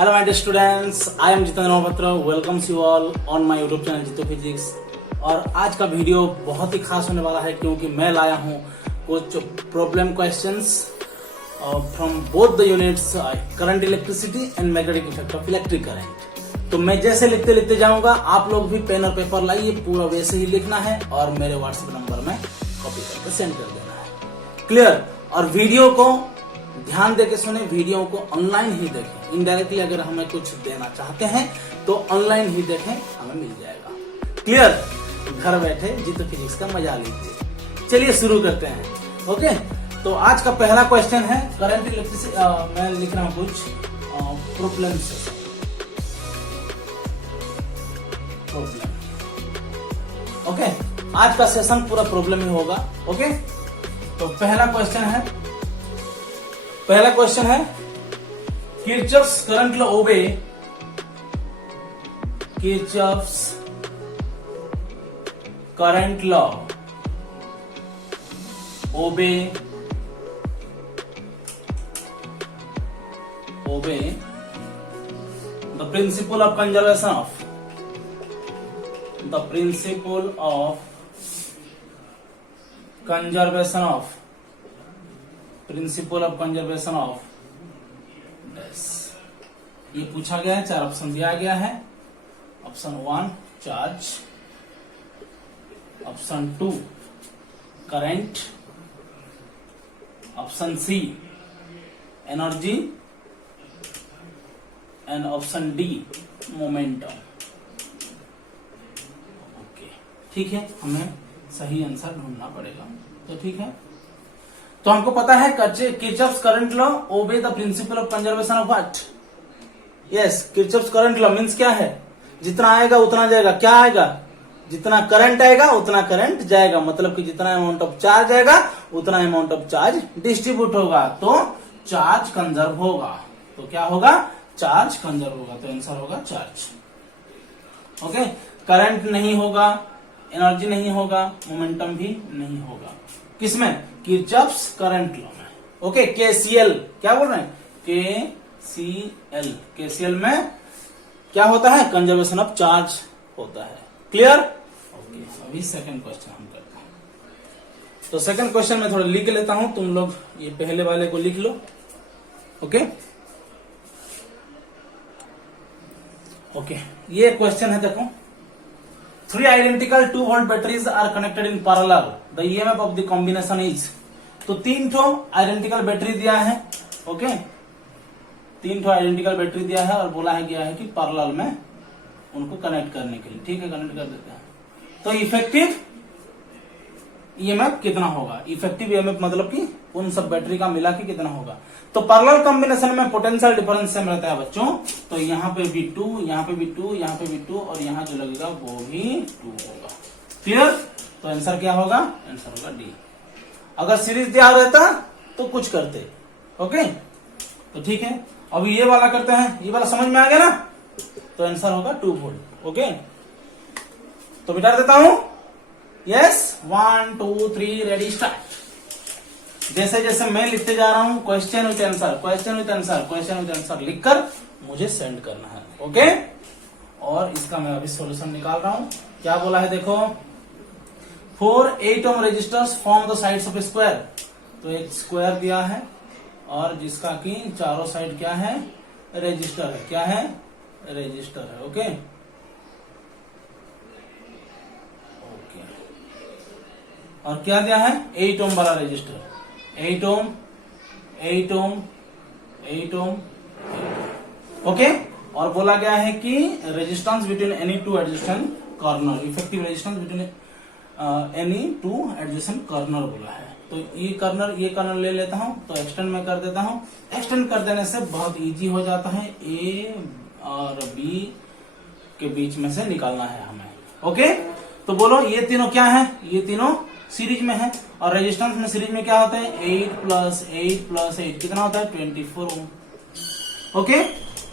Hello my dear students, I am Jitendra Mahapatra. Welcomes you all on my YouTube channel Jito physics. और आज का video बहुत ही खास होने वाला है क्योंकि मैं लाया हूँ कुछ problem questions from both the units current electricity and magnetic effect of electric current. तो मैं जैसे लिखते लिखते जाऊंगा, आप लोग भी पेन और पेपर लाइए, पूरा वैसे ही लिखना है और मेरे व्हाट्सएप नंबर में कॉपी करके सेंड कर देना है। क्लियर? और वीडियो को ध्यान देके सुने, वीडियो को ऑनलाइन ही देखें। इनडायरेक्टली अगर हमें कुछ देना चाहते हैं तो ऑनलाइन ही देखें, हमें मिल जाएगा। क्लियर? घर बैठे जितो फिजिक्स का मजा लीजिए। चलिए शुरू करते हैं। ओके, तो आज का पहला क्वेश्चन है करंट इलेक्ट्रिसिटी। मैं लिख रहा हूं कुछ प्रॉब्लम से प्रॉब्लम। ओके, आज का सेशन पूरा प्रॉब्लम ही होगा। ओके, तो पहला क्वेश्चन है Kirchhoff's current law obey. Kirchhoff's current law obey the principle of conservation of principle of conservation of dash. ये पूछा गया है, 4 ऑप्शन दिया गया है। Option 1 charge, option 2 current, option C energy and option D momentum. Okay, ठीक है, हमें सही आंसर ढूंढना पड़ेगा। तो ठीक है, तो हमको पता है Kirchhoff's current law obey the principle of conservation of what. Yes, Kirchhoff's current law means क्या है? जितना आएगा उतना जाएगा। क्या आएगा? जितना करंट आएगा उतना करंट जाएगा। मतलब कि जितना अमाउंट ऑफ चार्ज आएगा उतना अमाउंट ऑफ चार्ज डिस्ट्रीब्यूट होगा, तो चार्ज कंजर्व होगा। तो क्या होगा? चार्ज कंजर्व होगा। तो आंसर होगा चार्ज। ओके, करंट नहीं होगा, एनर्जी नहीं होगा, मोमेंटम भी नहीं होगा। किसमें? किरचॉफ्स करंट लॉ में। ओके, केसीएल क्या बोल रहे हैं? केसीएल में क्या होता है? कंजर्वेशन ऑफ चार्ज होता है। क्लियर? ओके, अभी सेकंड क्वेश्चन हम करते हैं। तो सेकंड क्वेश्चन में थोड़ा लिख लेता हूं, तुम लोग ये पहले वाले को लिख लो। ओके ओके, ये क्वेश्चन है, देखो। 3 identical 2 volt batteries are connected in parallel. The EMF of the combination is। तो 3 ठो आइडेंटिकल बैटरी दिया है। ओके, 3 ठो आइडेंटिकल बैटरी दिया है और बोला है गया है कि पैरेलल में उनको कनेक्ट करने के लिए। ठीक है, कनेक्ट कर देते हैं। तो इफेक्टिव ईएमएफ कितना होगा? इफेक्टिव ईएमएफ मतलब कि उन सब बैटरी का मिला के कितना होगा? तो पैरेलल कॉम्बिनेशन में पोटेंशियल डिफरेंस सेम रहता है बच्चों। तो यहाँ पे भी 2, यहाँ पे भी 2, यहाँ पे भी 2 और यहाँ जो लगेगा वो भी 2 होगा। क्लियर? तो आंसर क्या होगा? आंसर होगा डी। अगर सीरीज दिया रहता तो कुछ करते। ओके, तो ठीक है, अभी ये वाला करते हैं। ये वाला समझ में आ गया ना? तो आंसर होगा 2 वोल्ट। ओके, तो बिठा देता हूं। Yes, 1 2 3 ready start. जैसे जैसे मैं लिखते जा रहा हूं क्वेश्चन विथ आंसर लिखकर मुझे सेंड करना है। ओके, और इसका मैं अभी सॉल्यूशन निकाल रहा हूं। क्या बोला है देखो, 4 8 ohm resistors form the sides of square. तो एक स्क्वायर दिया है और जिसका कि चारों साइड क्या है? रेजिस्टर है। क्या है? रेजिस्टर है। ओके ओके, और क्या दिया है? 8 ओम वाला रेजिस्टर। 8 ओम 8 ओम 8 ओम। ओके, और बोला गया है कि resistance between any 2 adjacent corner, effective resistance between any 2 adjacent corner बोला है। तो ये कॉर्नर ले लेता हूं, तो एक्सटेंड में कर देता हूं। एक्सटेंड कर देने से बहुत इजी हो जाता है। ए और बी के बीच में से निकालना है हमें। ओके, तो बोलो ये तीनों क्या है? ये तीनों सीरीज में है। और रेजिस्टेंस में सीरीज में क्या होता है? 8 + 8 + 8 कितना होता है? 24 ओम। ओके,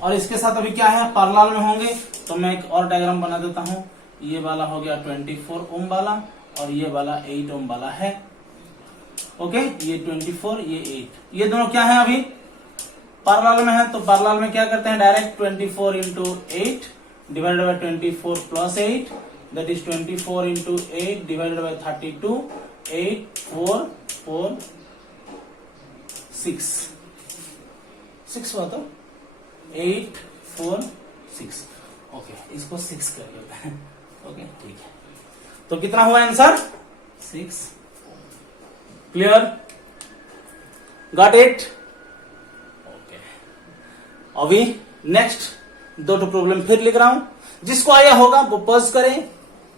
और इसके साथ अभी क्या है? पैरेलल में होंगे। तो मैं एक और डायग्राम बना देता हूं। ये वाला हो गया 24 ओम वाला और ये वाला 8 ओम वाला है। ओके, ये 24, ये 8, ये दोनों क्या है अभी पैरेलल में है तो पैरेलल में क्या करते हैं direct 24 into 8 divided by 24 plus 8 that is 24 into 8 divided by 32 8 4 4 6 हुआ तो 8 4 6 ओके इसको 6 कर लेते हैं ओके ठीक है तो कितना हुआ answer 6 clear got it okay अभी नेक्स्ट दो प्रॉब्लम फिर लिख रहा हूं जिसको आया होगा वो पॉज करें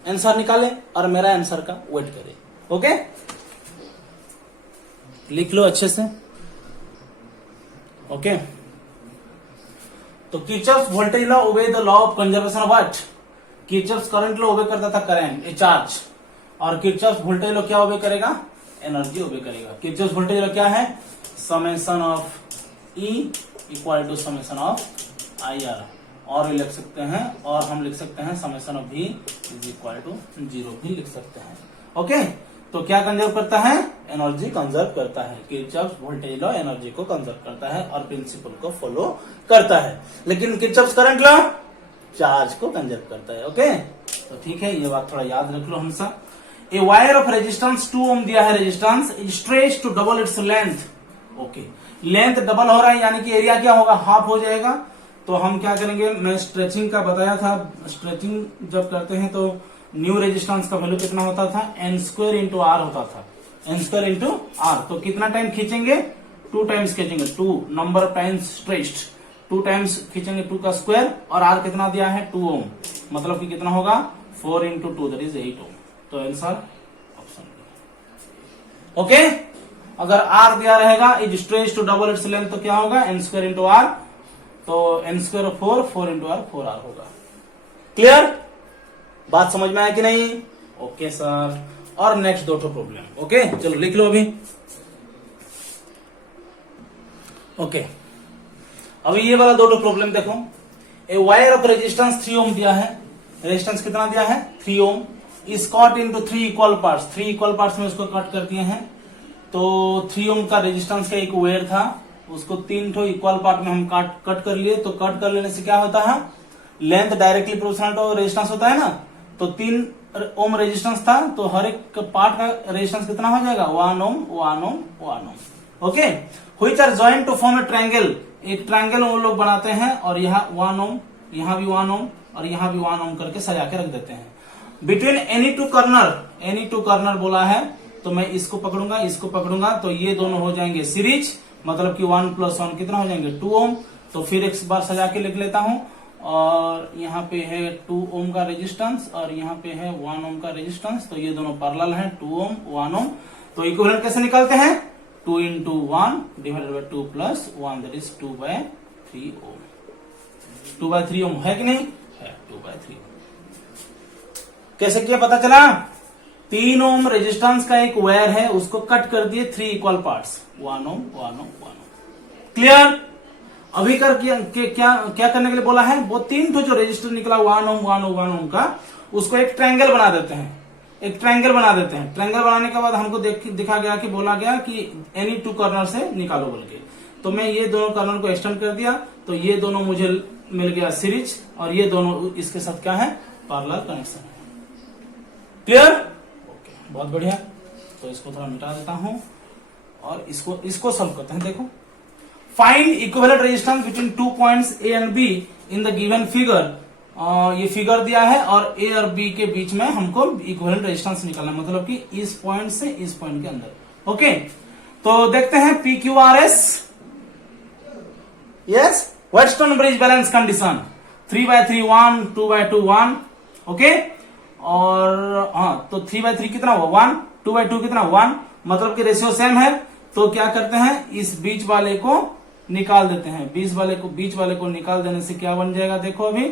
आंसर निकालें और मेरा आंसर का वेट करें ओके लिख लो अच्छे से ओके तो Kirchhoff's voltage law obey the law of conservation of what Kirchhoff's current law ओबे करता था करंट ए चार्ज और किरचॉफ्स वोल्टेज लॉ क्या ओबे करेगा एनर्जी ओबे करेगा किरचॉफ्स वोल्टेज लॉ क्या है summation of E equal to summation of I R और भी लिख सकते हैं और हम लिख सकते हैं summation of v is equal to 0 भी लिख सकते हैं ओके तो क्या कंजर्व करता है एनर्जी कंजर्व करता है किरचॉफ्स वोल्टेज लॉ एनर्जी को कंजर्व करता है और प्रिंसिपल को फॉलो करता है लेकिन किरचॉफ्स करंट लॉ चार्ज को कंजर्व करता है ओके तो ठीक है ये बात थोड़ा याद रख लो हमेशा a wire of resistance 2 ohm दिया है resistance is stretched to double its length okay length double हो रहा है यानी कि एरिया क्या होगा हाफ हो जाएगा तो हम क्या करेंगे मैं स्ट्रेचिंग का बताया था स्ट्रेचिंग जब करते हैं तो न्यू रेजिस्टेंस का वैल्यू कितना होता था n स्क्वायर इंटू आर होता था n स्क्वायर इंटू आर तो कितना टाइम खींचेंगे 2 टाइम्स खींचेंगे 2 number of times stretched 2 times खींचेंगे 2 का स्क्वायर और आर कितना दिया है 2 ओम मतलब कि कितना होगा 4 इंटू 2 दैट इज 8 ओम तो आंसर ऑप्शन ओके अगर आर दिया रहेगा is stretched to double its length तो क्या होगा n स्क्वायर इंटू आर तो n square 4 into R 4r होगा क्लियर बात समझ में आया कि नहीं ओके सर और नेक्स्ट दो प्रॉब्लम ओके चलो लिख लो अभी ओके अभी ये वाला दो प्रॉब्लम देखो a wire of resistance 3 ohm दिया है रेजिस्टेंस कितना दिया है 3 ohm is cut into 3 equal parts 3 equal parts में उसको कट कर दिए हैं तो 3 ओम का रेजिस्टेंस का एक वायर था उसको 3 ठो इक्वल पार्ट में हम कट कर लिए तो कट कर लेने से क्या होता है length directly proportional to resistance होता है ना तो 3 ओम रेजिस्टेंस था तो हर एक पार्ट का रेजिस्टेंस कितना हो जाएगा 1 ohm 1 ohm 1 ohm okay which are joint to form a triangle एक ट्रायंगल वो लोग बनाते हैं और यहाँ 1 ओम यहाँ भी 1 ओम और यहाँ भी 1 ओम करके सजा के रख देते हैं बिटवीन एनी टू कर्नर बोला है तो मैं इसको पकड़ूंगा तो ये दोनों हो जाएंगे सीरीज मतलब कि 1 + 1 कितना हो जाएंगे 2 ओम तो फिर एक बार सजा के लिख लेता हूं और यहाँ पे है 2 ओम का रेजिस्टेंस और यहाँ पे है 1 ओम का रेजिस्टेंस तो ये दोनों पैरेलल हैं 2 ओम 1 ओम तो इक्विवेलेंट कैसे निकालते हैं 2 into 1 divided by 2 plus 1 that is 2/3 ओम 2/3 ओम है कि नहीं है 2/3 कैसे किया पता चला 3 ओम रेजिस्टेंस का एक वायर है उसको कट कर दिए 3 इक्वल पार्ट्स 1 ओम 1 ओम 1 ओम क्लियर अभी क्या करने के लिए बोला है वो 3 ठो जो रेजिस्टर निकला 1 ओम 1 ओम 1 ओम का उसको एक ट्रायंगल बना देते हैं ट्रायंगल बनाने के बाद हमको दिखा गया कि बोला गया कि एनी 2 कॉर्नर से निकालो बोल के तो मैं ये दोनों कॉर्नर को एक्सटेंड कर दिया तो ये दोनों मुझे मिल गया सीरीज और ये दोनों इसके साथ क्या है पैरेलल कनेक्शन है क्लियर ओके बहुत बढ़िया तो इसको थोड़ा मिटा देता हूं और इसको सॉल्व करते हैं देखो find equivalent resistance between 2 points A and be in the given figure ये फिगर दिया है और ए और बी के बीच में हमको इक्विवेलेंट रेजिस्टेंस निकालना मतलब कि इस पॉइंट से इस पॉइंट के अंदर ओके तो देखते हैं PQRS yes Wheatstone bridge balance condition 3/3 1 2/2 1 okay और हाँ तो 3/3 कितना हुआ 1 2/2 कितना 1 मतलब कि रेशियो सेम है तो क्या करते हैं इस बीच वाले को निकाल देते हैं बीच वाले को निकाल देने से क्या बन जाएगा देखो अभी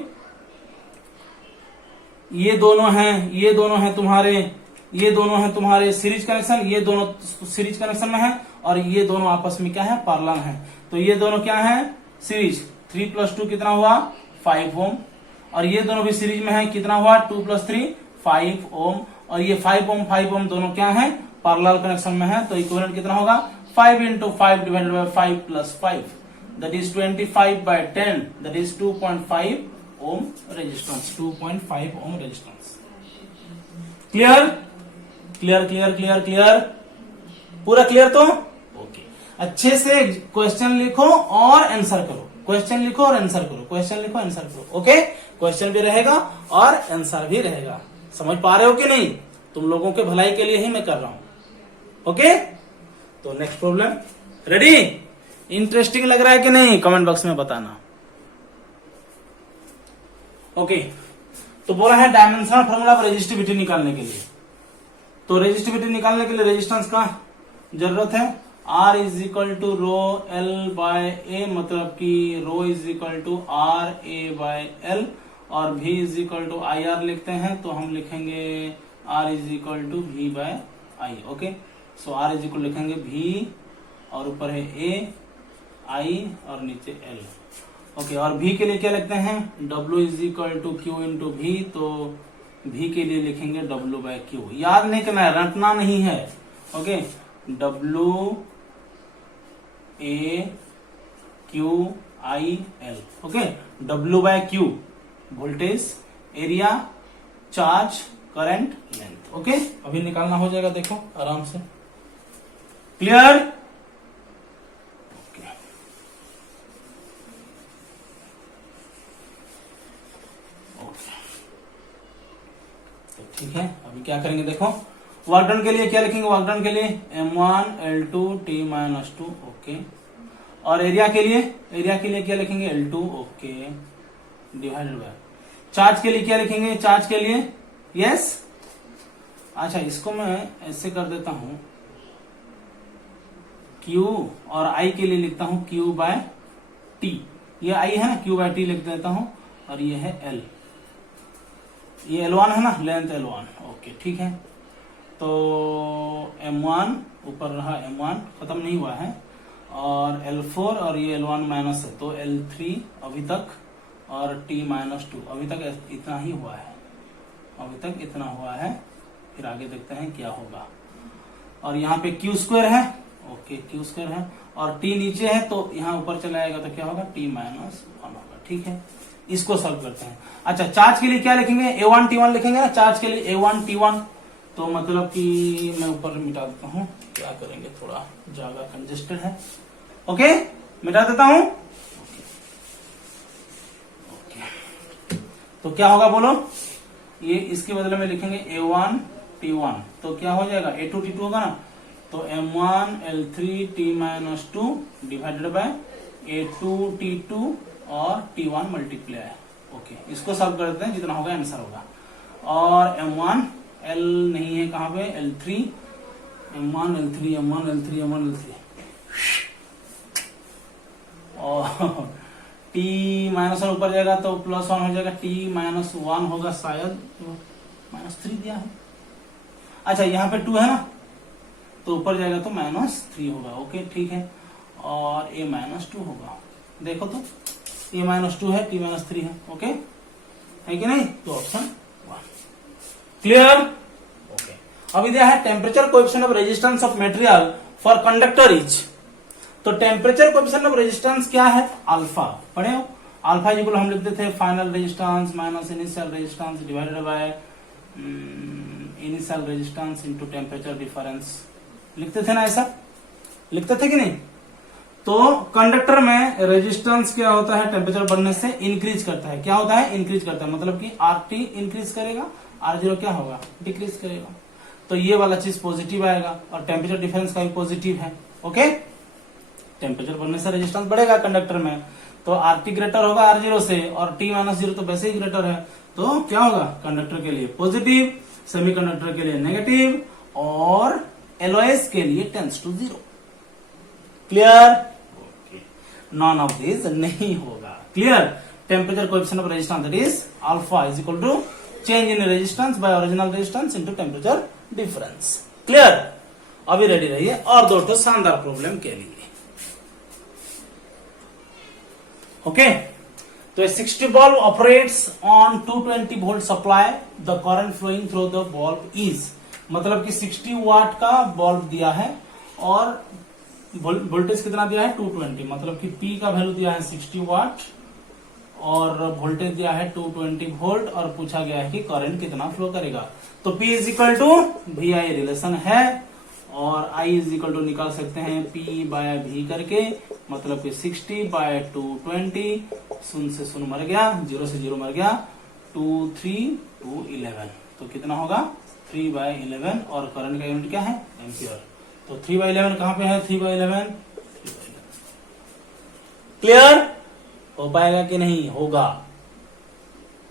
ये दोनों हैं तुम्हारे सीरीज कनेक्शन ये दोनों सीरीज कनेक्शन में है और ये दोनों आपस में क्या है पैरेलल है तो ये दोनों क्या है सीरीज 3 + 2 कितना हुआ 5 ओम और ये दोनों भी सीरीज में है कितना हुआ 2 + 3 5 ओम और ये 5 ओम दोनों क्या है पैरेलल कनेक्शन में है तो इक्विवेलेंट कितना होगा 5 × 5 divided by 5 + 5 that is 25 by 10, that is 2.5 ohm resistance, 2.5 ohm resistance. Clear? Clear? पूरा क्लियर तो? ओके. अच्छे से क्वेश्चन लिखो और आंसर करो. क्वेश्चन लिखो और आंसर करो. क्वेश्चन लिखो, आंसर करो. ओके? क्वेश्चन भी रहेगा और आंसर भी रहेगा. समझ पा रहे हो कि नहीं? तुम लोगों के भलाई के लिए ही मैं कर रहा हूं. ओके? तो नेक्स्ट प्रॉब्लम. रेडी? इंटरेस्टिंग लग रहा है कि नहीं? कमेंट बॉक्स में बताना. ओके. तो बोला है डायमेंशनल फॉर्मूला ऑफ रेजिस्टिविटी निकालने के लिए. तो रेजिस्टिविटी निकालने के लिए रेजिस्टेंस का जरूरत है. R is equal to rho L by A, मतलब कि rho is equal to R A by L, और V is equal to I R लिखते हैं तो हम लिखेंगे R is equal to V by I. Okay. So R is equal लिखेंगे V और ऊपर है A, I और नीचे L. ओके. और V के लिए क्या लिखते हैं? W is equal to Q into V, तो V के लिए लिखेंगे W बाय Q. याद नहीं करना है, रटना नहीं है. Okay. W A Q I L. Okay. W by Q voltage, area, charge, current, length. Okay. अभी निकालना हो जाएगा, देखो आराम से. क्लियर? ओके. ओके. तो ठीक है. अभी क्या करेंगे देखो. वर्कडन के लिए क्या लिखेंगे? वर्कडन के लिए M1 L2 T minus 2. Okay. और एरिया के लिए क्या लिखेंगे? L2. Okay. Divided by. Charge के लिए क्या लिखेंगे? चार्ज के लिए यस. अच्छा, इसको मैं ऐसे कर देता हूं, Q, और I के लिए लिखता हूं Q बाय T. ये I है ना, Q बाय T लिख देता हूं, और ये है L. ये L1 है ना, लेंथ L1. ओके. ठीक है. तो M1 ऊपर रहा, M1 खत्म नहीं हुआ है, और L4 और ये L1 माइनस है, तो L3 अभी तक, और T माइनस 2 अभी तक इतना ही हुआ है. अभी तक इतना हुआ है. फिर आगे देखते हैं क्या होगा. और यहाँ पे Q स्क्वायर है. ओके. Q स्क्वायर है और T नीचे है, तो यहाँ ऊपर चला आएगा तो क्या होगा? T माइनस 1 होगा. ठीक है. इसको सॉल्व करते हैं. अच्छा, चार्ज के लिए क्या लिखेंगे? A1 T1 लिखेंगे ना. चार्ज के लिए A1 T1, तो मतलब कि मैं ऊपर मिटा देता हूं. क्या करेंगे, थोड़ा जगह कंजेस्टेड है. ओके. मिटा देता हूं. ओके. तो क्या होगा बोलो? ये इसके बदले में लिखेंगे A1 T1, तो क्या हो जाएगा? A2 T2 होगा ना. तो M1 L3 T minus 2 divided by A2 T2 और T1 मल्टीप्लाई. ओके. इसको सॉल्व कर देते हैं, जितना होगा आंसर होगा. और M1 L नहीं है, कहां पे? L3, M1 L3 M1 L3 M1 L3, और T माइनस 1 ऊपर जाएगा तो प्लस 1 हो जाएगा. T माइनस 1 होगा शायद, माइनस 3 दिया है. अच्छा, यहाँ पे 2 है ना, तो ऊपर जाएगा तो माइनस 3 होगा. ओके. ठीक है. और A माइनस 2 होगा. देखो तो A माइनस 2 है, T माइनस 3 है. ओके है कि नहीं? तो ऑप्शन 1. क्लियर? ओके. अभी दिया है temperature coefficient of resistance of material for conductor is. तो टेम्परेचर कोएफिशिएंट ऑफ रेजिस्टेंस क्या है? अल्फा. पढ़े हो? अल्फा इक्वल हम लिखते थे final resistance minus initial resistance divided by initial resistance into temperature difference. लिखते थे ना, ऐसा लिखते थे कि नहीं? तो कंडक्टर में रेजिस्टेंस क्या होता है? टेम्परेचर बढ़ने से इंक्रीज करता है. क्या होता है? इंक्रीज करता है. मतलब कि RT इंक्रीज करेगा, R0 क्या होगा? डिक्रीज करेगा. तो ये वाला चीज पॉजिटिव आएगा, और टेम्परेचर डिफरेंस का भी पॉजिटिव है. ओके. टेम्परेचर बढ़ने से रेजिस्टेंस बढ़ेगा कंडक्टर में, तो RT ग्रेटर होगा R0 से, और T माइनस 0 तो वैसे ही ग्रेटर है. तो क्या होगा? कंडक्टर के लिए पॉजिटिव, सेमीकंडक्टर के लिए नेगेटिव, और एलओएस के लिए tends to 0. Clear? None of this नहीं होगा. Clear? Temperature coefficient of resistance that is alpha is equal to change in resistance by original resistance into temperature difference. Clear? अभी रेडी रहिए और 2 शानदार प्रॉब्लम के लिए. ओके. तो 60 bulb operates on 220 volt supply. The current flowing through the bulb is, मतलब कि 60 वाट का बल्ब दिया है और वोल्टेज कितना दिया है 220, मतलब कि P का वैल्यू दिया है 60 वाट और वोल्टेज दिया है 220 वोल्ट और पूछा गया है कि करंट कितना फ्लो करेगा। तो P is equal to V I relation है और I इज इक्वल टू निकाल सकते हैं P बाय V करके, मतलब कि 60 बाय 220, शून्य से शून्य मर गया, 0 से 0 मर गया, 2 3 2 11, तो कितना होगा 3 बाय 11 और करंट का यूनिट क्या है एम्पियर। तो 3 बाय 11 कहां पे है 3 बाय 11, क्लियर हो पाएगा कि नहीं होगा।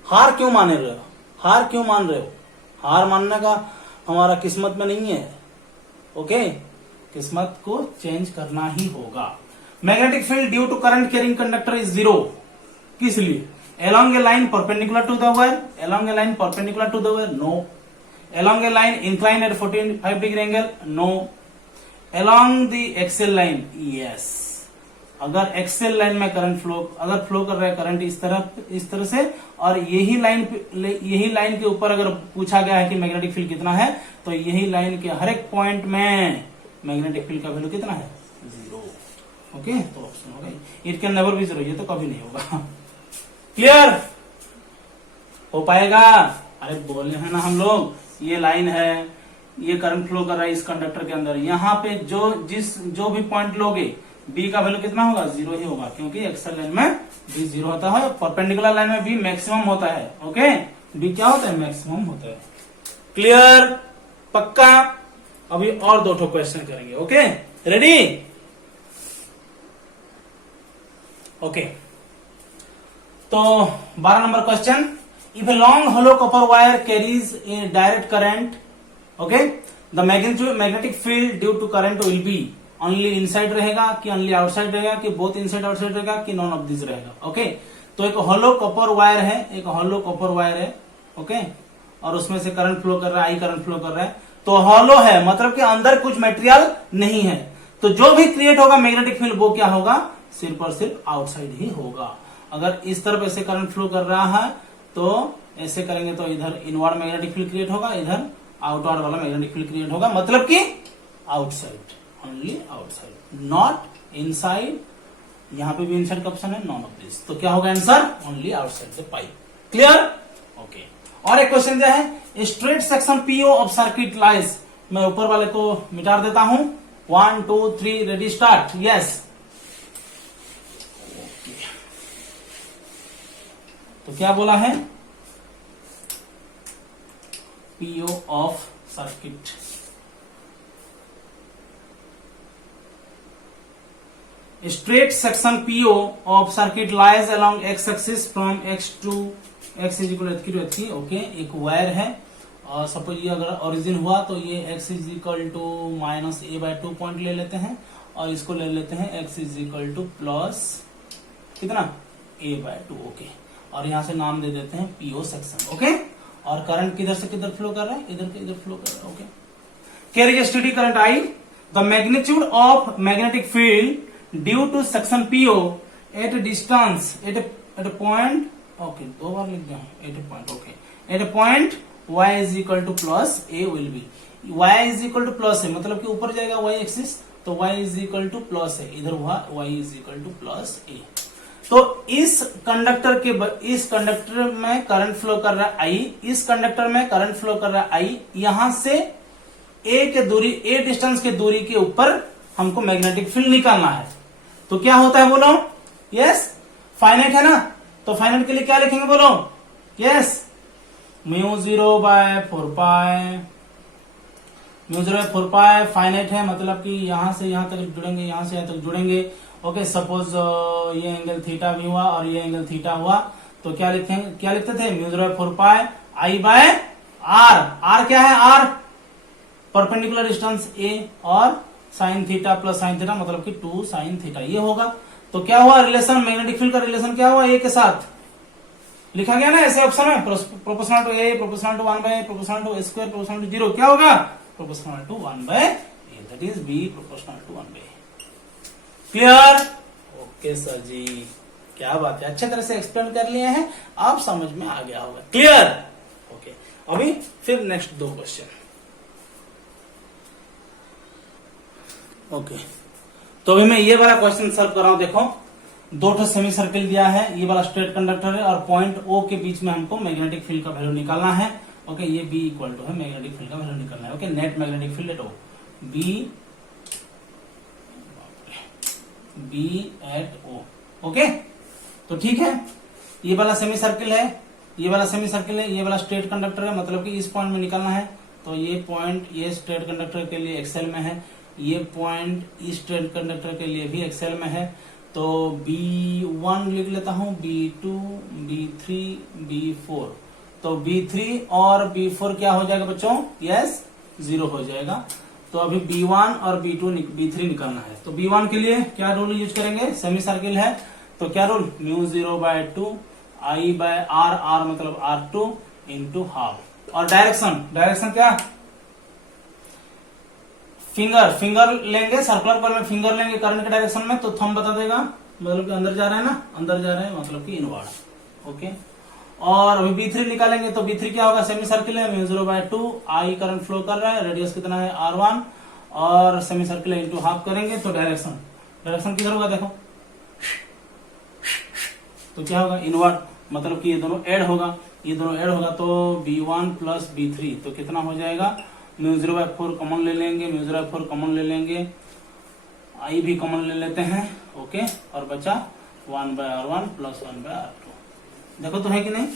हार क्यों मान रहे हो, हार क्यों मान रहे हो, हार मानने का हमारा किस्मत में नहीं है। ओके, किस्मत को चेंज करना ही होगा। Magnetic field due to current carrying conductor is zero, किस लिए, along a line perpendicular to the wire, along a line perpendicular to the wire, no, along a line inclined at 45 degree angle, no, along the axial line, yes। अगर axial line में current flow, अगर flow कर रहा है current इस तरह से और यही लाइन के ऊपर अगर पूछा गया है कि मैग्नेटिक फील्ड कितना है, तो यही लाइन के हर एक पॉइंट में मैग्नेटिक फील्ड का वैल्यू कितना है 0। ओके, तो ऑप्शन होगा इट कैन नेवर बी 0, ये तो कभी नहीं होगा। क्लियर हो पाएगा। अरे बोले हैं ना हम लोग, ये लाइन है, ये करंट फ्लो कर रहा है इस कंडक्टर के अंदर, यहाँ पे जो भी पॉइंट लोगे बी का वैल्यू कितना होगा 0 ही होगा, क्योंकि एक्सेल लाइन में बी 0 होता है, परपेंडिकुलर लाइन में बी मैक्सिमम होता है। ओके, बी क्या होता है मैक्सिमम होता है। क्लियर, पक्का। अभी और 2 क्वेश्चन करेंगे। Okay, ready. ओके, तो 12 number question, if a long hollow copper wire carries a direct current, okay, the magnetic field due to current will be only inside रहेगा कि ओनली आउटसाइड रहेगा कि बोथ इनसाइड आउटसाइड रहेगा कि non of this रहेगा। Okay, तो एक होलो copper wire है, एक होलो कॉपर वायर है, ओके, और उसमें से करंट फ्लो कर रहा है, आई करंट फ्लो कर रहा है, तो होलो है मतलब कि अंदर कुछ मटेरियल नहीं है, तो जो भी क्रिएट होगा मैग्नेटिक फील्ड वो क्या होगा, सिर्फ और सिर्फ आउटसाइड ही होगा। अगर इस तरफ ऐसे करंट फ्लो कर रहा है तो ऐसे करेंगे तो इधर इनवर्ड मैग्नेटिक फील्ड क्रिएट होगा, इधर आउटवर्ड वाला मैग्नेटिक फील्ड क्रिएट होगा, मतलब कि outside, only outside, not inside. यहां पे भी इनसाइड का ऑप्शन है, नॉन ऑफ दिस, तो क्या होगा answer only outside the pipe. Clear. Okay, और एक क्वेश्चन क्या है, straight section PO of circuit lies, मैं ऊपर वाले को मिटा देता हूं, 1 2 3 रेडी स्टार्ट। यस, तो क्या बोला है, PO of circuit, straight section PO of circuit lies along x axis from x to x is equal to h3। Okay, एक वायर है और सपोज ये अगर ओरिजिन हुआ तो ये x is equal to -a/2 point ले लेते हैं और इसको ले लेते हैं x is equal to plus कितना a/2। ओके, और यहां से नाम दे देते हैं PO सेक्शन। ओके, और करंट किधर से किधर फ्लो कर रहा है, इधर के इधर फ्लो कर रहा है। Okay, carry steady current I, the magnitude of magnetic field due to section PO at distance at a point, okay 2 बार लिख दिया, at a point, okay, at a point y is equal to plus a will be, y is equal to plus है मतलब कि ऊपर जाएगा y axis, तो y is equal to plus है, इधर हुआ y is equal to plus a। तो इस कंडक्टर में करंट फ्लो कर रहा है I, इस कंडक्टर में करंट फ्लो कर रहा है I, यहां से a डिस्टेंस के दूरी के ऊपर हमको मैग्नेटिक फील्ड निकालना है। तो क्या होता है बोलो, यस, फाइनाइट है ना, तो फाइनाइट के लिए क्या लिखेंगे बोलो, यस, μ0/4π, μ0/4π फाइनाइट है मतलब कि यहां से यहां तक जुड़ेंगे, यहां से यहां तक जुड़ेंगे। ओके, सपोज ये एंगल थीटा भी हुआ और ये एंगल थीटा हुआ, तो क्या लिखेंगे, क्या लिखते थे, μ0/4π I/r, r क्या है, r परपेंडिकुलर डिस्टेंस a, और sine theta plus sine theta मतलब कि 2 साइन थीटा, ये होगा। तो क्या हुआ रिलेशन, मैग्नेटिक फील्ड का रिलेशन क्या हुआ, ए के साथ लिखा गया ना ऐसे ऑप्शन में, proportional to A, proportional to 1/, proportional to a², proportional to 0, क्या होगा, proportional to 1/a, that is B proportional to 1/a। Clear. Okay sir ji, क्या बात है, अच्छे तरह से एक्सप्लेन कर लिए हैं, आप समझ में आ गया होगा। क्लियर। ओके, अभी फिर नेक्स्ट 2 क्वेश्चन। ओके, तो अभी मैं ये वाला क्वेश्चन सॉल्व कर रहा हूं। देखो, दो ठो सेमी सर्किल दिया है, ये वाला स्ट्रेट कंडक्टर है और पॉइंट ओ के बीच में हमको मैग्नेटिक फील्ड का वैल्यू निकालना है। ओके, ये बी इक्वल टू है मैग्नेटिक फील्ड का वैल्यू निकालना है। Okay, net magnetic field at O, B at O. Okay, तो ठीक है, ये वाला सेमी सर्किल है, ये वाला सेमी सर्किल है, ये वाला स्ट्रेट कंडक्टर है, मतलब कि इस पॉइंट में निकालना है। तो ये पॉइंट ये स्ट्रेट कंडक्टर के लिए एक्सेल में है, ये पॉइंट इस स्ट्रेट कंडक्टर के लिए भी एक्सेल में है। तो B1 लिख लेता हूं, B2, B3, B4। तो B3 और B4 क्या हो जाएगा बच्चों? यस, 0 हो जाएगा। तो अभी B1 और B3 निकालना है। तो B1 के लिए क्या रूल यूज करेंगे? सेमी सर्किल है तो क्या रूल? μ0/2 I/r, r मतलब R2 इंटू हाफ। और डायरेक्शन क्या? फिंगर लेंगे, सर्कुलर कॉइल में फिंगर लेंगे करंट के डायरेक्शन में, तो थंब बता देगा, मतलब कि अंदर जा रहा है ना, अंदर जा रहा है मतलब कि इनवर्ड। ओके, और अभी B3 निकालेंगे तो B3 क्या होगा? सेमी सर्किल है, μ0/2 I करंट फ्लो कर रहा है, रेडियस कितना है? R1, और सेमी सर्किल है इंटू हाफ करेंगे तो डायरेक्शन किधर होगा? देखो, तो क्या होगा? इनवर्ड, मतलब कि ये दोनों ऐड होगा, ये दोनों ऐड होगा तो B1 प्लस B3 तो कितना हो जाएगा? μ0/4 कॉमन ले लेंगे, μ0/4 कॉमन ले लेंगे, I भी कॉमन ले लेते हैं। ओके, और बचा 1/r1 प्लस 1/r2। देखो तो है कि नहीं?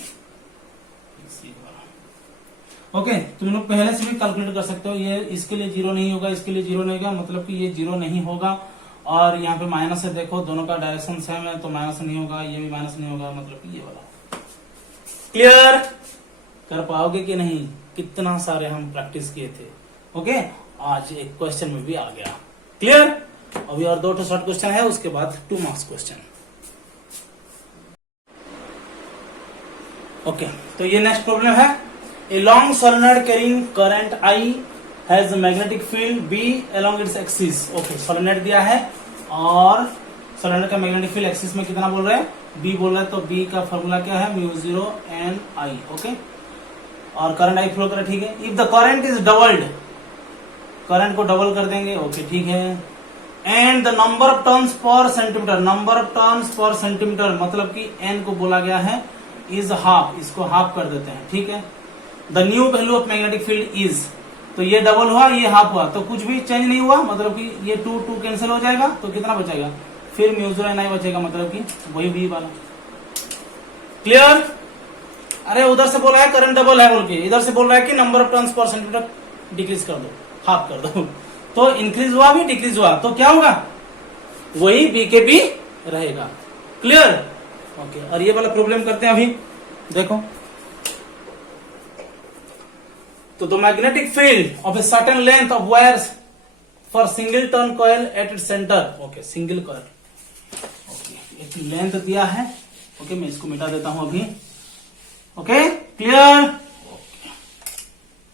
ओके, तुम लोग पहले से भी कैलकुलेट कर सकते हो। ये इसके लिए 0 नहीं होगा, इसके लिए 0 नहीं होगा, मतलब कि ये 0 नहीं होगा। और यहाँ पे माइनस है, देखो दोनों का डायरेक्शन सेम है तो माइनस नहीं होगा, ये भी माइनस नहीं होगा, मतलब कि ये वाला। क्लियर कर पाओगे कि नहीं? कितना सारे हम प्रैक्टिस किए थे। ओके, आज एक क्वेश्चन में भी आ गया। क्लियर? अभी और 2 शॉर्ट क्वेश्चन है, उसके बाद 2 मार्क्स क्वेश्चन। ओके, तो ये नेक्स्ट प्रॉब्लम है। A long solenoid carrying current I has magnetic field B along its axis। Okay, solenoid दिया है और सोलेनॉइड का मैग्नेटिक फील्ड एक्सिस में कितना बोल रहे हैं? B बोल रहे हैं, तो B का फॉर्मूला क्या है? μ0 n I। और करंट I फ्लो करे, ठीक है। If the current is doubled, current को डबल कर देंगे। ओके, ठीक है। And the number of turns per centimetre, number of turns per centimetre मतलब कि n को बोला गया है इज हाफ, इसको हाफ कर देते हैं, ठीक है। The new value of magnetic field is, तो ये डबल हुआ, ये हाफ हुआ, तो कुछ भी चेंज नहीं हुआ, मतलब कि ये 2 कैंसिल हो जाएगा, तो कितना बचेगा? फिर μ0 n I बचेगा, मतलब कि वही B वाला। क्लियर? अरे उधर से बोला है करंट डबल है बोल के, इधर से बोल रहा है कि number of turns per centimetre decrease कर दो, हाफ कर दो। तो इंक्रीज हुआ भी डिक्रीज हुआ, तो क्या होगा? वही B के B रहेगा। क्लियर? ओके, और ये वाला प्रॉब्लम करते हैं अभी। देखो, तो the magnetic field of a certain length of wires for single turn coil eight its centre. Okay, single coil, okay, एक लेंथ दिया है। ओके, मैं इसको मिटा देता हूं अभी। Okay, clear?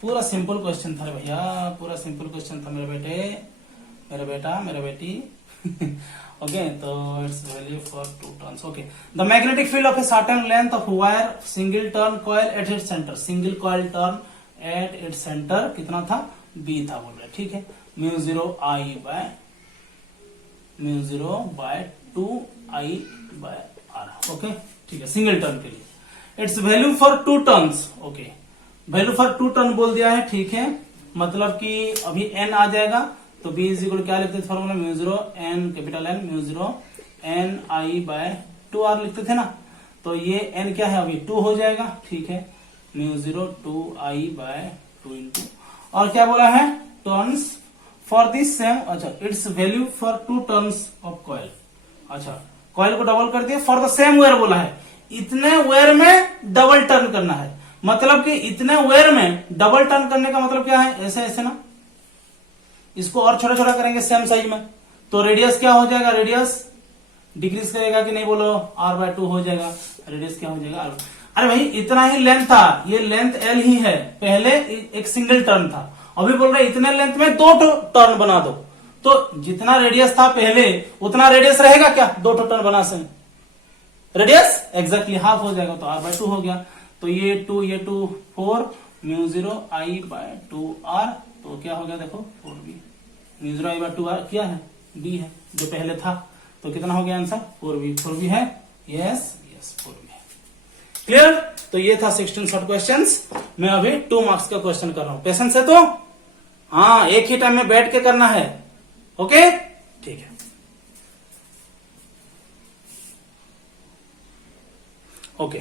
पूरा सिंपल क्वेश्चन था भैया, पूरा सिंपल क्वेश्चन था मेरे बेटे, मेरा बेटा, मेरा बेटी। ओके, तो it's value for 2 turns. Okay, the magnetic field of a certain length of wire single turn coil eight its centre, single coil turn eight its centre कितना था? B था बोल रहे, ठीक है। μ0 2 I/r। ओके, ठीक है, सिंगल टर्न के लिए। It's value for 2 turns. Okay, value for 2 turn बोल दिया है, ठीक है। मतलब कि अभी n आ जाएगा, तो B इज इक्वल क्या लिखते थे formula? μ0 n capital N μ0 n I/2r लिखते थे ना, तो ये n क्या है? अभी 2 हो जाएगा, ठीक है। μ0 2 I/2 इंटू, और क्या बोला है? टर्न्स फॉर दिस सेम, अच्छा, it's value for 2 turns of coil. अच्छा, कॉइल को डबल कर दिया, फॉर द सेम वेयर बोला है, इतने वेयर में डबल टर्न करना है, मतलब कि इतने वेयर में डबल टर्न करने का मतलब क्या है? ऐसे ऐसे ना, इसको और छोटा छोटा करेंगे सेम साइज में, तो रेडियस क्या हो जाएगा? रेडियस डिक्रीज करेगा कि नहीं? बोलो, R/2 हो जाएगा, रेडियस क्या हो जाएगा? R। अरे भाई, इतना ही लेंथ था, ये लेंथ L ही है, पहले एक सिंगल टर्न था, अभी बोल रहे इतने लेंथ में 2 टर्न बना दो, तो जितना रेडियस था पहले उतना रेडियस रहेगा क्या? 2 टर्न बना से रेडियस एग्जैक्टली हाफ हो जाएगा, तो R/2 हो गया। तो ये 2 4 μ0 I/2r, तो क्या हो गया? देखो 4B, μ0 I/2r क्या है? B है। जो पहले था, तो कितना हो गया आंसर 4b। 4b है, यस यस 4b है। क्लियर? तो ये था 16 शॉर्ट क्वेश्चंस। मैं अभी 2 मार्क्स का क्वेश्चन कर रहा हूं, पेशेंस है तो हाँ, एक ही टाइम में बैठ के करना है। ओके, ठीक है। ओके,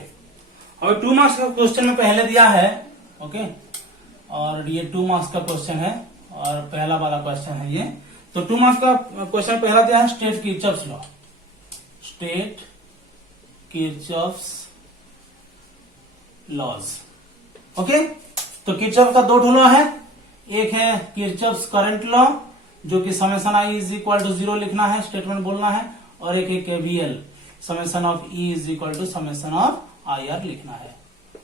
अब 2 मार्क्स का क्वेश्चन में पहले दिया है। ओके, और ये 2 मार्क्स का क्वेश्चन है और पहला वाला क्वेश्चन है ये। तो 2 मार्क्स का क्वेश्चन पहला दिया है state Kirchhoff's law. State Kirchhoff's laws. Okay, तो किरचॉफ का 2 लॉ है। एक है किरचॉफ्स करंट लॉ, जो कि summation I is equal to 0 लिखना है, स्टेटमेंट बोलना है। और एक है KVL, summation of E is equal to summation of I R लिखना है।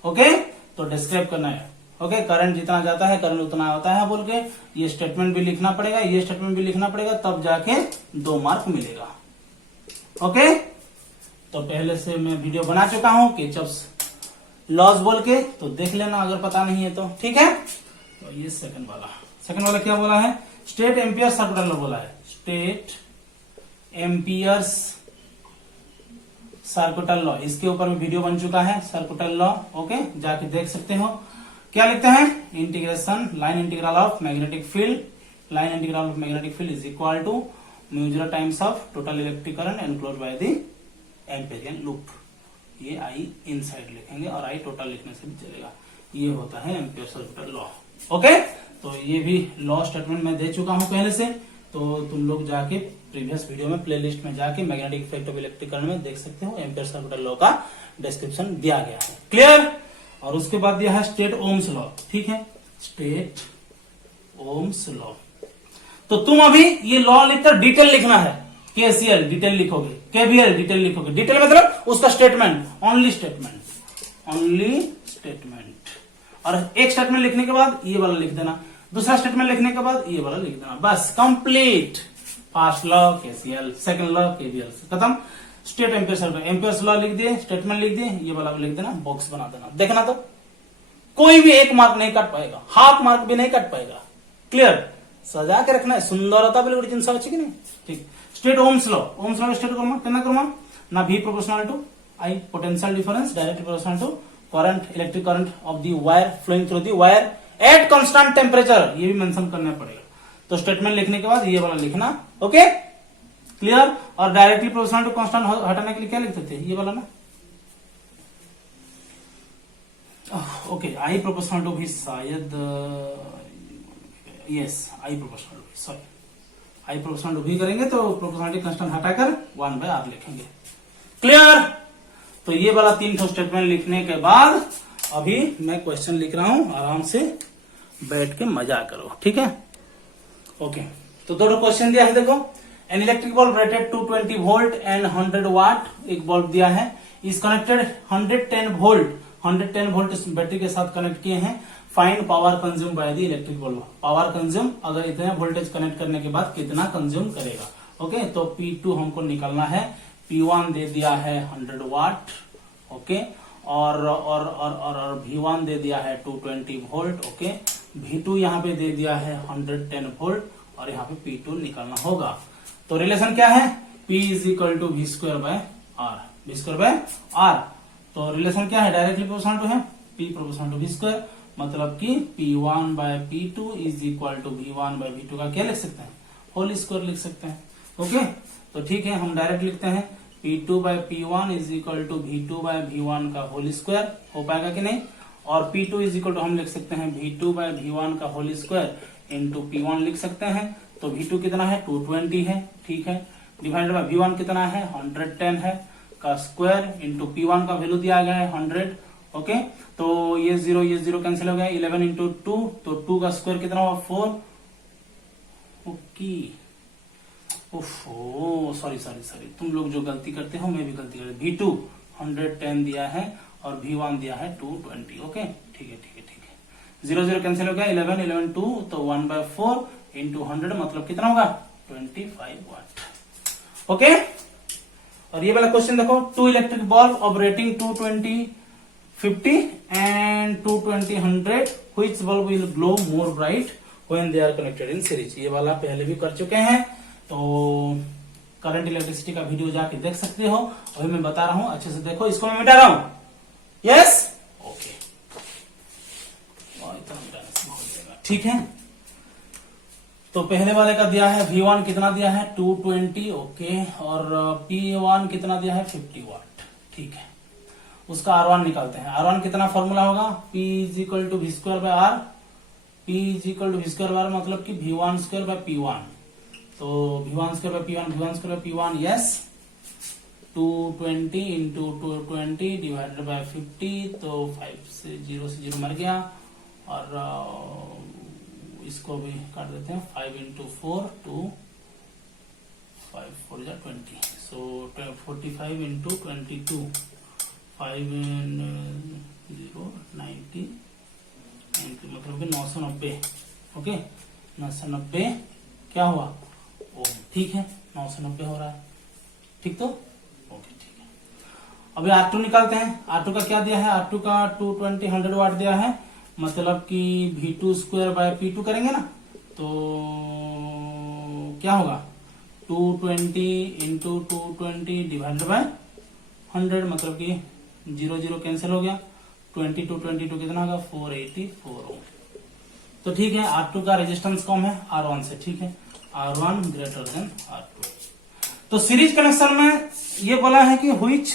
ओके, तो डिस्क्राइब करना है। ओके, करंट जितना जाता है करंट उतना आता है बोल के ये स्टेटमेंट भी लिखना पड़ेगा, ये स्टेटमेंट भी लिखना पड़ेगा, तब जाके 2 मार्क मिलेगा। ओके, तो पहले से मैं वीडियो बना चुका हूं किरचॉफ्स लॉज बोल के, तो देख लेना अगर पता नहीं है तो। ठीक है, तो ये सेकंड वाला क्या बोला है? स्टेट एम्पियर सर्कुलर लॉ बोला है। स्टेट एम्पियर्स सर्कुलर लॉ, इसके ऊपर भी वीडियो बन चुका है, सर्कुलर लॉ। ओके, जाके देख सकते हो। क्या लिखते हैं? Integration line integral of magnetic field, line integral of magnetic field is equal to mu 0 times of total electric current enclosed by the Amperian loop. ये आई इनसाइड लिखेंगे और आई टोटल लिखने से भी चलेगा। ये होता है एम्पियर सर्कुलर लॉ। ओके, तो ये भी लॉ स्टेटमेंट मैं दे चुका हूं पहले से, तो तुम लोग जाके प्रीवियस वीडियो में प्लेलिस्ट में जाके magnetic effect of electric current में देख सकते हो। एम्पियर सर्कुलर लॉ का डिस्क्रिप्शन दिया गया है। क्लियर? और उसके बाद दिया है स्टेट ओम्स लॉ। ठीक है, स्टेट ओम्स लॉ। तो तुम अभी ये लॉ लिखकर डिटेल लिखना है। केसीएल डिटेल लिखोगे, केवीएल डिटेल लिखोगे। डिटेल मतलब उसका statement, only statement, only statement. और एक स्टेटमेंट लिखने के बाद ये वाला लिख देना, दूसरा स्टेटमेंट लिखने के बाद ये वाला लिख देना, बस complete. First law KCL, second law KVL, खत्म। State Ampere circular, Ampere's law लिख दिए, स्टेटमेंट लिख दिए, ये वाला लिख देना, बॉक्स बना देना। देखना तो कोई भी 1 मार्क नहीं कट पाएगा, हाफ मार्क भी नहीं कट पाएगा। क्लियर? सजा के रखना है, सुंदरता बोले गोटे जिनस अच्छी कि नहीं। ठीक, state Ohm's law, Ohm's law state करमा केना करमा ना, V proportional to I potential difference directly proportional to current, electric current of the wire flowing through the wire at constant temperature. ये भी मेंशन करना पड़ेगा। तो स्टेटमेंट लिखने के बाद ये वाला लिखना। Okay, clear? और डायरेक्टली प्रोपोर्शनल टू कांस्टेंट हटाने के लिए क्या लिखते थे? ये वाला ना। ओके, आई प्रोपोर्शनल टू भी शायद, yes I proportional to, sorry I proportional to भी करेंगे तो प्रोपोर्शनलिटी कांस्टेंट हटाकर 1/r लिखेंगे। क्लियर? तो ये वाला 3 स्टेटमेंट लिखने के बाद अभी मैं क्वेश्चन लिख रहा हूं, आराम से बैठ के मजा करो। ठीक है, ओके। तो 2 क्वेश्चन दिया है, देखो। An electric bulb rated 220 volt and 100 वाट, एक बल्ब दिया है, इज कनेक्टेड 110 वोल्ट, 110 वोल्ट इस बैटरी के साथ कनेक्ट किए हैं। Find power consume by the electric bulb. Power consume अगर इतने वोल्टेज कनेक्ट करने के बाद कितना कंज्यूम करेगा। ओके, तो P2 हमको निकालना है। P1 दे दिया है 100 वाट। ओके, और V1 दे दिया है 220 वोल्ट। ओके, V2 यहाँ पे दे दिया है 110 वोल्ट और यहाँ पे P2 निकालना होगा। तो रिलेशन क्या है? P is equal to V square by R, V square by R। तो रिलेशन क्या है? डायरेक्टली प्रोपोर्शनल टू है, P proportional to V square, मतलब कि P1 by P2 is equal to V1 by V2 का क्या लिख सकते हैं? होल स्क्वायर लिख सकते हैं। ओके, तो ठीक है, हम डायरेक्ट लिखते हैं P2 by P1 is equal to V2 by V1 का होल स्क्वायर। हो पाएगा कि नहीं? और P2 इज इक्वल टू हम लिख सकते हैं V2 बाय V1 का होल स्क्वायर इंटू P1 लिख सकते हैं। तो V2 कितना है? 220 है। ठीक है, डिवाइडेड बाय V1 कितना है? 110 है, का स्क्वायर इंटू P1 का वैल्यू दिया गया है 100। ओके, तो ये 0 कैंसिल हो गया। 11 इंटू 2, तो 2 का स्क्वायर कितना हुआ? 4। ओके, ओफो, सॉरी, तुम लोग जो गलती करते हो मैं भी गलती करता हूं। V2 110 दिया है और V1 दिया है 220। ओके, ठीक है। 0 कैंसिल हो गया। 11 2, तो 1/4 इंटू 100 मतलब कितना होगा? 25 वाट। ओके, और ये वाला क्वेश्चन देखो। 2 electric bulb of rating 220 50 and 220 100, which bulb will glow more bright when they are connected in series? ये वाला पहले भी कर चुके हैं, तो करंट इलेक्ट्रिसिटी का वीडियो जाके देख सकते हो, वही मैं बता रहा हूं, अच्छे से देखो, इसको मैं मिटा रहा हूं। यस, ओके, ठीक है। तो पहले वाले का दिया है V1 कितना दिया है 220, ओके, और P1 कितना दिया है 50 वाट, ठीक है। उसका R1 निकालते हैं। R1 कितना फॉर्मूला होगा, P is equal to V2/R, P is equal to V2/R मतलब कि V12/P1, तो V12/P1 yes, 220 into 220 divided by 50, तो 5 से 0 मर गया, और इसको भी काट देते हैं, 5 इंटू 4 2 5 4 20, सो 45 इंटू 22 5 0 90 मतलब कि 990, ओके, 990 क्या हुआ ओम, ठीक है, 990 हो रहा है, ठीक, तो ओके, ठीक है। अभी R2 निकालते हैं। R2 का क्या दिया है, R2 का 220 100 वाट दिया है, मतलब कि V2/P2 करेंगे ना, तो क्या होगा 220 इंटू 220 डिवाइडेड बाय 100, मतलब कि 0 कैंसिल हो गया, 22 22 कितना होगा 484 ओम। तो ठीक है, R2 का रेजिस्टेंस कम है R1 से, ठीक है, R1 ग्रेटर देन R2। तो सीरीज कनेक्शन में ये बोला है कि व्हिच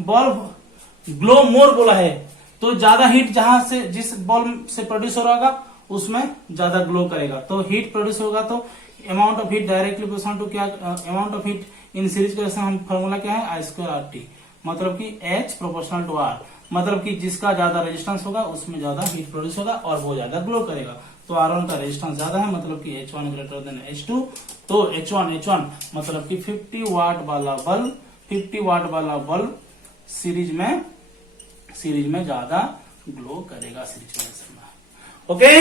बल्ब ग्लो मोर बोला है, तो ज्यादा हीट जहां से जिस बल्ब से प्रोड्यूस हो रहा होगा उसमें ज्यादा ग्लो करेगा, तो हीट प्रोड्यूस होगा, तो amount of heat directly proportional to क्या, amount of heat in series connection हम फॉर्मूला क्या है I2RT, मतलब कि H प्रोपोर्शनल टू R, मतलब कि जिसका ज्यादा रेजिस्टेंस होगा उसमें ज्यादा हीट प्रोड्यूस होगा और वो ज्यादा ग्लो करेगा। तो R1 का रेजिस्टेंस ज्यादा है, मतलब कि H1 ग्रेटर देन H2, तो H1 मतलब कि 50 वाट वाला बल्ब सीरीज में ज्यादा ग्लो करेगा सीरीज कनेक्शन में। ओके,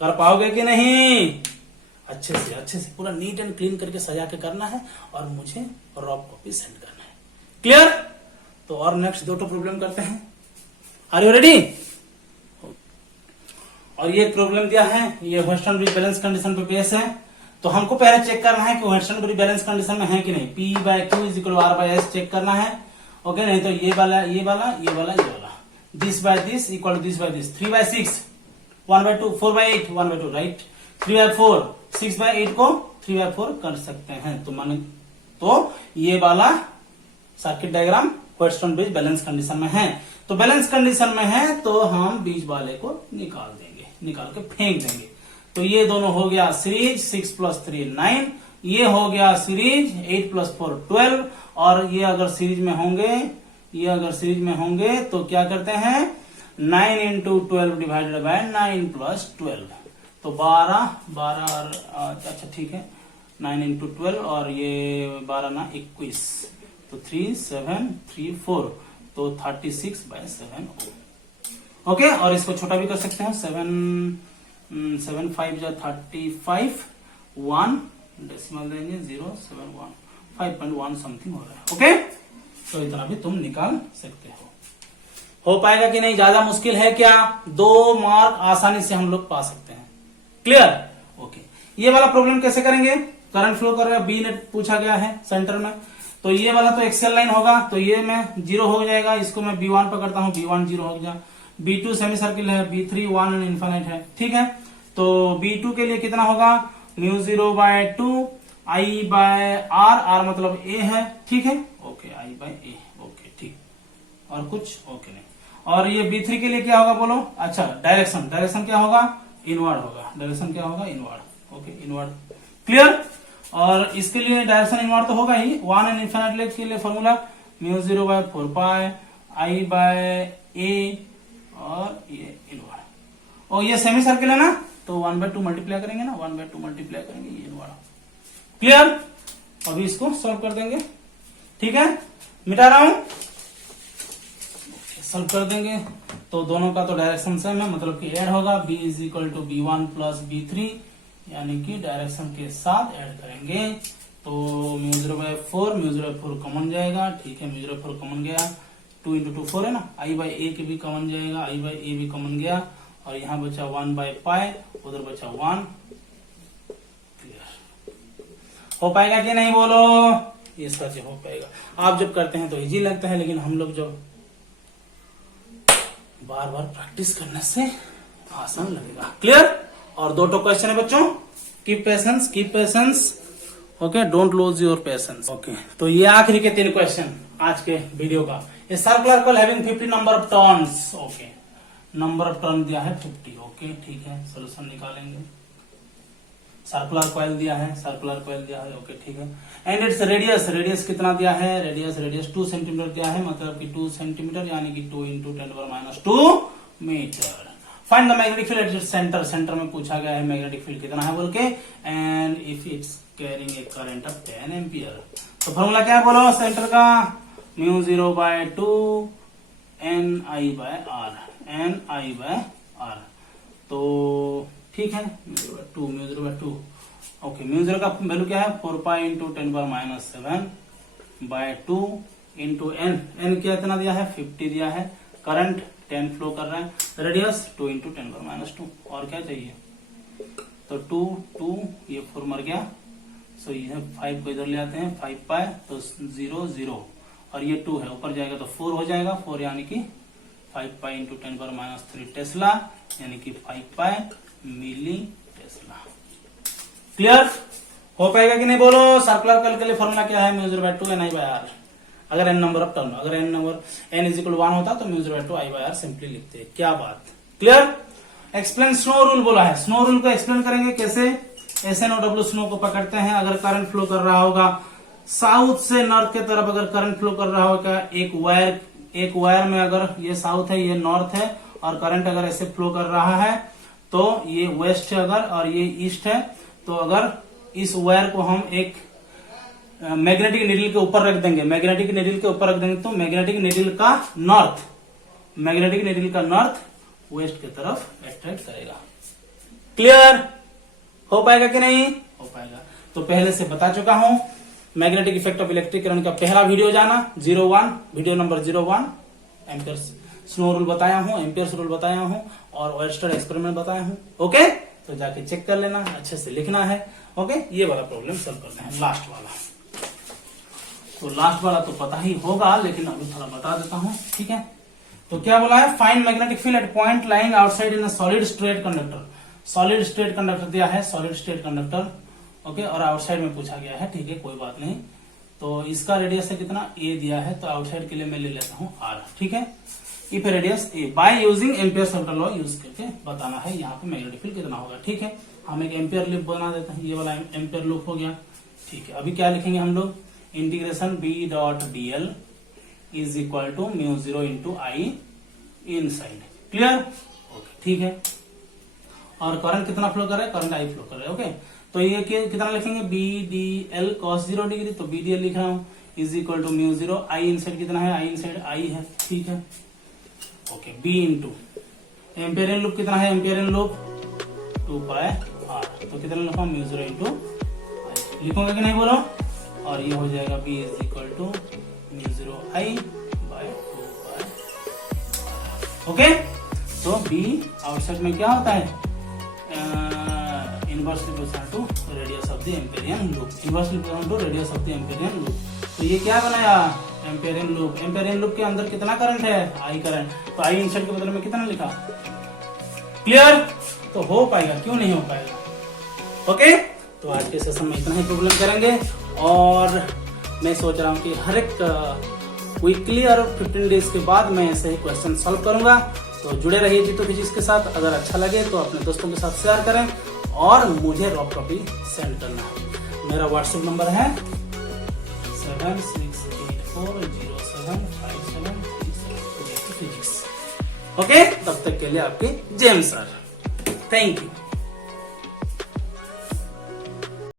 कर पाओगे कि नहीं, अच्छे से पूरा नीट एंड क्लीन करके सजा के करना है और मुझे रॉप कॉपी सेंड करना है, क्लियर। तो और नेक्स्ट 2 प्रॉब्लम करते हैं, आर यू रेडी। और ये प्रॉब्लम दिया है, ये वेस्टर्न ब्रिज बैलेंस कंडीशन पे बेस है, तो हमको पहले चेक करना है कि वेस्टर्न ब्रिज बैलेंस कंडीशन में है कि नहीं, P/Q is equal R/S check करना है, ओके, नहीं तो ये वाला this by this equal to this by this, 3/6 1/2 4/8 1/2 right, 3/4 6/8 को 3/4 कर सकते हैं, तो माने तो ये वाला circuit diagram western bridge balance condition में है, तो बैलेंस कंडीशन में है तो हम बीच वाले को निकाल के फेंक देंगे। तो ये दोनों हो गया सीरीज 6 + 3 9, ये हो गया सीरीज 8 + 4 12, और ये अगर सीरीज में होंगे तो क्या करते हैं 9 इंटू 12 डिवाइडेड बाय 9 + 12, तो 12 अच्छा ठीक है 9 इंटू 12 और ये 12 ना 21, तो 3 7 3 4, तो 36/7 ओके। और इसको छोटा भी कर सकते हैं, 7 5 जा 35 1 डेसिमल देंगे 0 7 1 5.1 समथिंग हो रहा है, ओके। तो इतना भी तुम निकाल सकते हो पाएगा कि नहीं, ज्यादा मुश्किल है क्या, 2 मार्क आसानी से हम लोग पा सकते हैं, क्लियर, ओके। ये वाला प्रॉब्लम कैसे करेंगे, करंट फ्लो कर रहा है, बी नेट पूछा गया है सेंटर में, तो ये वाला तो एक्सेल लाइन होगा, तो ये में 0 हो जाएगा, इसको मैं B1 पकड़ता हूं, B1 0 हो गया, B2 सेमी सर्किल है, B3 1 एंड इन्फिनिट है, ठीक है। तो B2 के लिए कितना होगा μ0/2 I/R, R मतलब A है, ठीक है, ओके, I/A, ओके, ठीक, और कुछ ओके नहीं। और ये B3 के लिए क्या होगा बोलो, अच्छा डायरेक्शन क्या होगा, इनवर्ड होगा, डायरेक्शन क्या होगा, इनवर्ड, ओके, इनवर्ड, क्लियर। और इसके लिए डायरेक्शन इनवर्ड तो होगा ही, 1 एंड इन्फिनिट लेग के लिए फॉर्मूला μ0/4 पाई I/A, और ये इनवर्ड, और ये सेमी सर्किल है ना, तो 1/2 मल्टीप्लाई करेंगे ना, 1/2 मल्टीप्लाई करेंगे, ये इनवर्ड, क्लियर। अभी इसको सॉल्व कर देंगे, ठीक है, मिटा रहा हूं, सॉल्व कर देंगे। तो दोनों का तो डायरेक्शन सेम है, मतलब कि ऐड होगा, B is equal to B1 + B3, यानी कि डायरेक्शन के साथ ऐड करेंगे, तो μ0/4 कॉमन जाएगा, ठीक है, μ0/4 कॉमन गया, 2 इंटू 2 4 है ना, I/A के भी कॉमन जाएगा, I/A भी कॉमन गया, और यहाँ बचा 1/π, उधर बचा 1, क्लियर। हो पाएगा कि नहीं बोलो? इसका जो हो पाएगा। आप जब करते हैं तो इजी लगता है, लेकिन हम लोग जब बार बार प्रैक्टिस करने से आसान लगेगा। क्लियर? और 2 क्वेश्चन है बच्चों। Keep patience. Okay, don't lose your patience. Okay, तो ये आखिरी के 3 क्वेश्चन आज के वीडियो का। A circular coil having 50 number of turns. Okay, number of turn दिया है 50। ओके, ठीक है, सोल्यूशन निकालेंगे। सर्कुलर कॉइल दिया है। ओके, ठीक है। एंड इट्स रेडियस कितना दिया है? रेडियस 2 सेंटीमीटर दिया है, मतलब कि 2 सेंटीमीटर यानी कि 2 × 10⁻² metre. Find the magnetic field at its centre में पूछा गया है मैग्नेटिक फील्ड कितना है बोल के। And if it's carrying a current of 10 ampere. तो फॉर्मूला क्या है बोलो सेंटर का? μ0/2 Ni/r। तो ठीक है, μ0/2। ओके, μ0 का वैल्यू क्या है? 4π × 10⁻⁷/2 × n क्या इतना दिया है? 50 दिया है। करंट 10 फ्लो कर रहा है। रेडियस 2 × 10⁻²। और क्या चाहिए? तो 2 ये 4 मर गया। सो ये 5 को इधर ले आते हैं, 5π तो 0 और ये 2 है, ऊपर जाएगा तो 4 हो जाएगा। 4 यानी कि 5π × 10⁻³ टेस्ला, यानी कि 5π मिली टेस्ला। क्लियर? हो पाएगा कि नहीं बोलो? सर्कुलर कॉइल के लिए फॉर्मूला क्या है? μ0/2 Ni/r। अगर n नंबर ऑफ टर्न, अगर n = 1 होता तो μ0/2 I/r सिंपली लिखते हैं। क्या बात? क्लियर? एक्सप्लेन स्नो रूल बोला है। स्नो रूल को एक्सप्लेन करेंगे कैसे? SNOW स्नो को पकड़ते हैं। अगर करंट फ्लो कर रहा होगा साउथ से नॉर्थ की तरफ, अगर करंट फ्लो कर रहा होगा एक वायर में, अगर ये साउथ है ये नॉर्थ है, और करंट अगर ऐसे फ्लो कर रहा है तो ये वेस्ट है अगर, और ये ईस्ट है, तो अगर इस वायर को हम एक मैग्नेटिक नीडल के ऊपर रख देंगे, तो मैग्नेटिक नीडल का नॉर्थ वेस्ट की तरफ अट्रैक्ट करेगा। क्लियर? हो पाएगा कि नहीं? हो पाएगा। तो पहले से बता चुका हूं, magnetic effect of electric current का पहला वीडियो जाना 01, video number 01। Ampere snow rule बताया हूं, एम्पियर्स रूल बताया हूं, और ओयस्टर एक्सपेरिमेंट बताया हूं। ओके, तो जाके चेक कर लेना, अच्छे से लिखना है। ओके, ये वाला प्रॉब्लम सॉल्व करना है, लास्ट वाला। तो लास्ट वाला तो पता ही होगा, लेकिन अभी थोड़ा बता देता हूं। ठीक है, तो क्या बोला है? Find magnetic field eight point lying outside in solid straight conductor. Solid straight conductor दिया है, सॉलिड स्ट्रेट कंडक्टर। ओके, और आउटसाइड में पूछा गया है। ठीक है, कोई बात नहीं। तो इसका रेडियस है कितना? a दिया है, तो आउटसाइड के लिए मैं ले लेता हूं r। ठीक है, if radius a by using ampere circle law use करके बताना है यहाँ पे मैग्नेटिक फील्ड कितना होगा। ठीक है, हम एक एम्पियर लूप बना देते हैं। ये वाला एम्पियर लूप हो गया। ठीक है, अभी क्या लिखेंगे हम लोग? Integration B.dl is equal to μ0 × I inside. Clear? Okay, ठीक है। और करंट कितना फ्लो कर रहा है? करंट I फ्लो कर रहा है। ओके, तो ये कितना लिखेंगे? BDL cos 0 डिग्री, तो BDL लिख रहा हूं, is equal to μ0 I inside कितना है? I इन साइड I है। ठीक है, okay. B into Amperian loop कितना है? एम्पियरियन लूप 2πr, तो कितना लिखा? μ0 × I लिखूंगा कि नहीं बोलो? और ये हो जाएगा B is equal to μ0 I/2πr। Okay, तो B आउटसाइड में क्या होता है? Inversely proportional to radius of the Amperian loop. Inversely proportional to radius of the Amperian loop. तो ये क्या बनाया? एम्पियरियन लूप। एम्पियरियन लूप के अंदर कितना करंट है? I current. तो I इनसाइड के बदले में कितना लिखा? क्लियर? तो हो पाएगा, क्यों नहीं हो पाएगा? ओके, तो आज के सेशन में इतना ही प्रॉब्लम करेंगे, और मैं सोच रहा हूँ कि हर एक वीकली और 15 डेज के बाद मैं ऐसे ही क्वेश्चन सॉल्व करूंगा। तो जुड़े रहिए जीतो फिजिक्स के साथ। अगर अच्छा लगे तो अपने दोस्तों के साथ शेयर करें, और मुझे रॉफ कॉपी सेंड करना है। मेरा व्हाट्सएप नंबर है 7684075737 फिजिक्स। ओके, तब तक के लिए आपके जेम्स सर। Thank you.